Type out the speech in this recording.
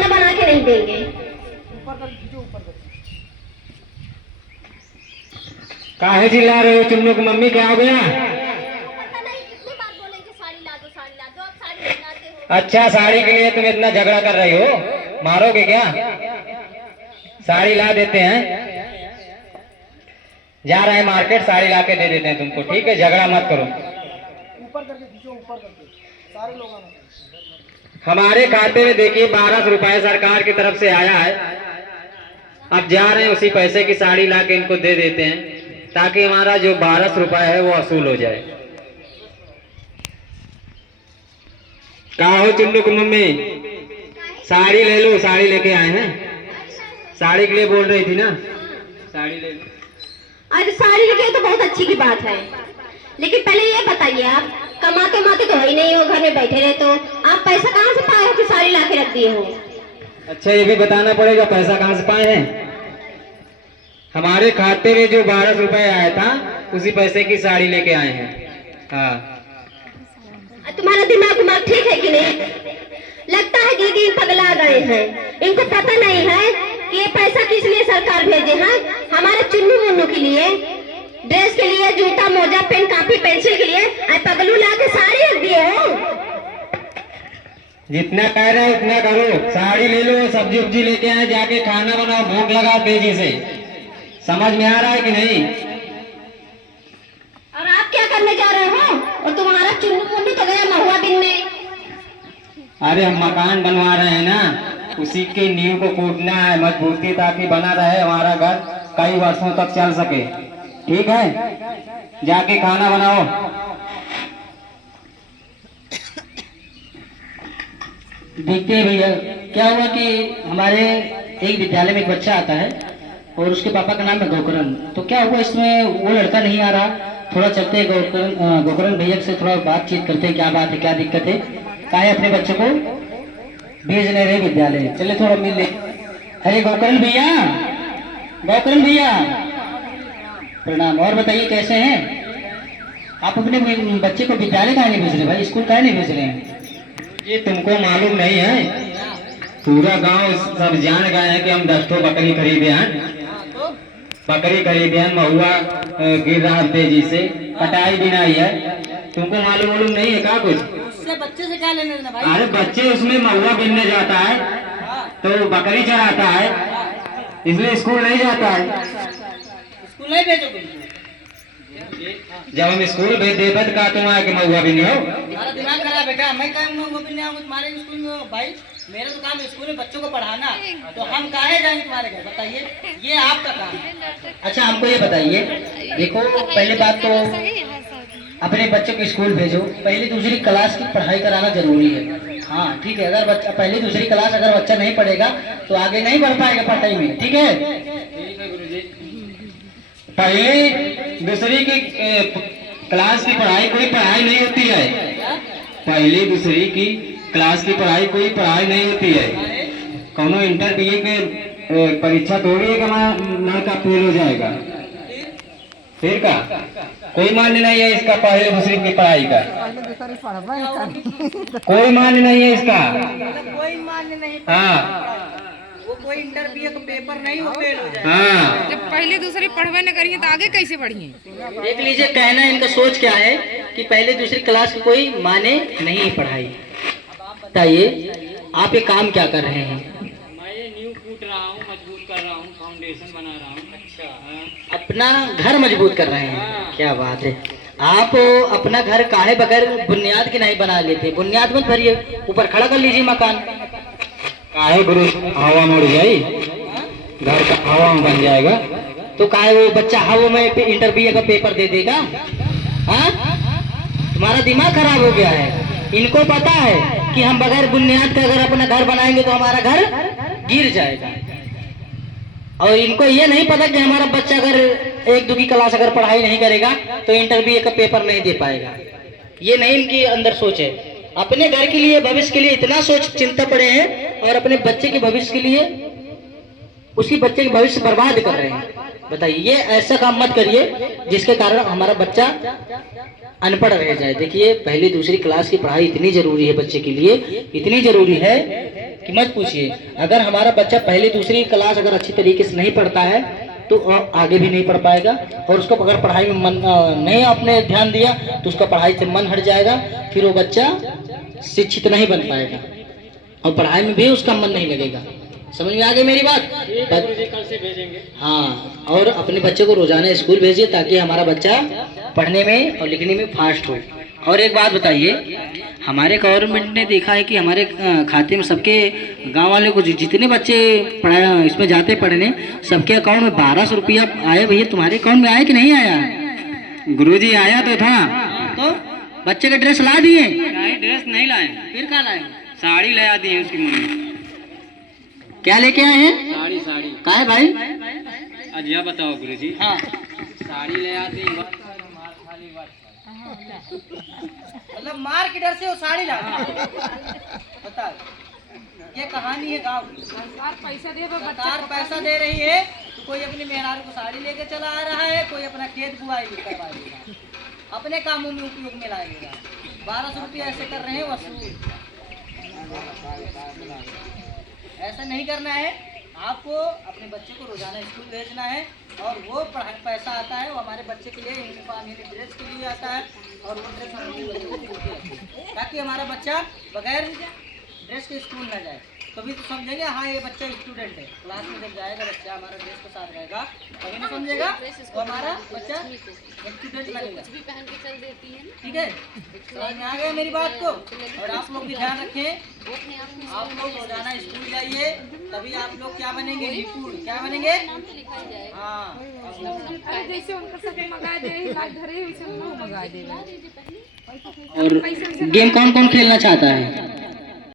खाना बना के नहीं देंगे। काहे चिल्ला रहे हो चुन्नू की मम्मी, क्या हो गया? अच्छा, साड़ी के लिए तुम इतना झगड़ा कर रही हो, मारोगे क्या? साड़ी ला देते हैं, जा रहे हैं मार्केट, साड़ी ला के दे देते हैं तुमको, ठीक है? झगड़ा मत करो। ऊपर करके खींचो, ऊपर करके, सारे लोग हमारे खाते में देखिए 1200 रुपए सरकार की तरफ से आया है। अब जा रहे हैं उसी पैसे की साड़ी ला के इनको दे देते हैं, ताकि हमारा जो 1200 रुपए है वो वसूल हो जाए। कहा हो चुन्नू की मम्मी, साड़ी ले लो, साड़ी लेके आए हैं, साड़ी के लिए बोल रही थी ना, साड़ी ले लो। अरे साड़ी लेके तो बहुत अच्छी की बात है, लेकिन पहले ये बताइए, आप कमाते माते तो ही नहीं हो, घर में बैठे रहे, तो आप पैसा कहाँ से पाए हो कि साड़ी ला के रख दिए हो? अच्छा, ये भी बताना पड़ेगा पैसा कहाँ से पाए हैं। हमारे खाते में जो 1200 रुपए आया था उसी पैसे की साड़ी लेके आए हैं। हाँ, तुम्हारा दिमाग ठीक है कि नहीं? लगता है दीदी पगला गए हैं, इनको पता नहीं है कि ये पैसा किस लिए सरकार भेजे हैं। हमारे चुन्नू मुन्नू के लिए, ड्रेस के लिए, जूता मोजा पेन कापी पेंसिल के लिए, पगलू ला के साड़ी रख दिए हो। जितना कह रहे हो उतना करो, साड़ी ले लो, सब्जी उब्जी लेके आए, जाके खाना बनाओ, भूख लगा तेजी से। समझ में आ रहा है कि नहीं? और आप क्या करने जा रहे हो? और तुम्हारा चुन्नू मुन्नू तो गया महुआ बिनने। अरे हम मकान बनवा रहे हैं ना, उसी के नींव को कूटना है मजबूती, ताकि बना रहे हमारा घर, कई वर्षों तक चल सके। ठीक है, जाके खाना बनाओ। देखते हैं भैया, क्या हुआ कि हमारे एक विद्यालय में एक बच्चा आता है और उसके पापा का नाम है गोकरण। तो क्या हुआ, इसमें वो लड़का नहीं आ रहा, थोड़ा चलते हैं गोकरण भैया से थोड़ा बातचीत करते हैं, क्या बात है, क्या दिक्कत है, काहे अपने बच्चे को भेज नहीं रहे विद्यालय, चले थोड़ा मिल ले। अरे गोकरण भैया, गोकरण भैया प्रणाम। और बताइए कैसे हैं आप? अपने बच्चे को विद्यालय काहे नहीं भेज रहे भाई, स्कूल काहे नहीं भेज रहे हैं? ये तुमको मालूम नहीं है? पूरा गांव सब जान गए हैं कि हम 10 ठो बकरी खरीदे हैं, बकरी खरीदे हैं, महुआ गिर रहा तेजी से, कटाई भी नहीं है। तुमको मालूम नहीं है क्या कुछ? उससे बच्चे से क्या लेने देना भाई? अरे बच्चे उसमें महुआ बिनने जाता है तो बकरी चराता है, इसलिए स्कूल नहीं जाता है। स्कूल नहीं भेजोगे? जब हम स्कूल भेज देते तो कहा तुम आके महुआ बिनी हो? तुम्हारा दिमाग खराब है क्या? मैं काम बिनने आऊंगा तुम्हारे स्कूल में? भाई मेरा तो काम है स्कूल में बच्चों को पढ़ाना, तो हम काहे जाएंगे तुम्हारे घर? बताइए, ये आपका काम है। अच्छा हमको ये बताइए, देखो पहले बात तो अपने बच्चों को स्कूल भेजो, पहली दूसरी क्लास की पढ़ाई कराना जरूरी है। हाँ ठीक है, अगर बच्चा पहली दूसरी क्लास अगर बच्चा नहीं पढ़ेगा तो आगे नहीं बढ़ पाएगा पढ़ाई में। ठीक है गुरुजी। पहली दूसरी की क्लास की पढ़ाई कोई पढ़ाई नहीं होती है। पहली दूसरी की क्लास की पढ़ाई कोई पढ़ाई नहीं होती है। कौनो इंटर बीए के परीक्षा थोड़ी है कि लड़का फेल हो जाएगा। फिर का कोई मान्य नहीं है इसका, पहले दूसरी की पढ़ाई का कोई मान्य नहीं है इसका। कोई मान्य नहीं। हाँ, वो कोई इंटर बीए का पेपर नहीं हो फेल हो जाए। हाँ, जब पहले दूसरी पढ़वे न करिए तो आगे कैसे पढ़िए? देख लीजिए, कहना इनका सोच क्या है कि पहले दूसरी क्लास की कोई माने नहीं पढ़ाई। बताइए आप ये काम क्या कर रहे हैं? मैं ये नींव कूट रहा हूँ, मजबूत कर रहा हूँ, फाउंडेशन बना रहा हूँ। अच्छा, अपना घर मजबूत कर रहे हैं, क्या बात है। आप अपना घर काहे बगैर बुनियाद के नहीं बना लेते? बुनियाद मत भरिए, ऊपर खड़ा कर लीजिए मकान। काहे गुरु हवा में उड़ जाई, घर का हवा में बन जाएगा। तो काहे वो बच्चा हवा में इंटर बीए का पेपर दे देगा? हाँ, तुम्हारा दिमाग खराब हो गया है। इनको पता है कि हम बगैर बुनियाद के अगर अपना घर बनाएंगे तो हमारा घर गिर जाएगा, और इनको ये नहीं पता कि हमारा बच्चा अगर 1-2 की क्लास अगर पढ़ाई नहीं करेगा तो इंटर बीए का पेपर नहीं दे पाएगा। ये नहीं इनके अंदर सोच है। अपने घर के लिए, भविष्य के लिए इतना सोच चिंता पड़े हैं, और अपने बच्चे के भविष्य के लिए उसकी बच्चे के भविष्य बर्बाद कर रहे हैं। बताइए, ये ऐसा काम मत करिए जिसके कारण हमारा बच्चा अनपढ़ रह जाए। देखिए, पहली दूसरी क्लास की पढ़ाई इतनी जरूरी है बच्चे के लिए, इतनी जरूरी है कि मत पूछिए। अगर हमारा बच्चा पहली दूसरी क्लास अगर अच्छी तरीके से नहीं पढ़ता है तो आगे भी नहीं पढ़ पाएगा, और उसको अगर पढ़ाई में मन नहीं आपने ध्यान दिया तो उसका पढ़ाई से मन हट जाएगा, फिर वो बच्चा शिक्षित नहीं बन पाएगा और पढ़ाई में भी उसका मन नहीं लगेगा। समझ में आ गई मेरी बात? कल से भेजेंगे। हाँ, और अपने बच्चे को रोजाना स्कूल भेजिए ताकि हमारा बच्चा पढ़ने में और लिखने में फास्ट हो। और एक बात बताइए, हमारे गवर्नमेंट ने देखा है कि हमारे खाते में सबके गांव वाले को जितने बच्चे पढ़ाया इसमें जाते पढ़ने, सबके अकाउंट में 1200 रुपया आए। भैया तुम्हारे अकाउंट में आया कि नहीं आया? गुरुजी आया तो था। तो बच्चे का ड्रेस ला दिए? नहीं, ड्रेस नहीं लाए। फिर क्या लाए? साड़ी ले आती है उसकी मम्मी। क्या लेके आए हैं? साड़ी। क्या है भाई? आज यह बताओ गुरुजी। हाँ, साड़ी ले आती है, मतलब मार के डर से वो साड़ी ला। बताओ, ये कहानी है गाँव की। सरकार पैसा दे सरकार पैसा दे रही है तो कोई अपनी मेहरारू को साड़ी लेके चला आ रहा है, कोई अपना खेत बुआई भी करवा लेगा, अपने कामों में उपयोग में लाएगा। 1200 रुपया ऐसे कर रहे हैं वसूल। ऐसा नहीं करना है। आपको अपने बच्चे को रोजाना स्कूल भेजना है, और वो पैसा आता है वो हमारे बच्चे के लिए यूनिफॉर्म ड्रेस के लिए आता है, और वो ड्रेस हमारे बच्चे को पूछते हैं ताकि हमारा बच्चा बगैर ड्रेस के स्कूल ना जाए। तभी तो समझेंगे हाँ ये बच्चा स्टूडेंट है। क्लास में जब जाएगा बच्चा हमारा ड्रेस के साथ रहेगा तभी ना समझेगा तो हमारा बच्चा स्टूडेंट लगेगा। ठीक है, समझ में आ गया मेरी बात को? और आप लोग भी ध्यान रखें, आप लोग रोजाना स्कूल जाइए तभी आप लोग क्या बनेंगे? निपुण। क्या बनेंगे? हाँ, जैसे उनका सब मंगा दे इलाज घरे वैसे हम लोग मंगा देगा। और गेम कौन कौन खेलना चाहता है?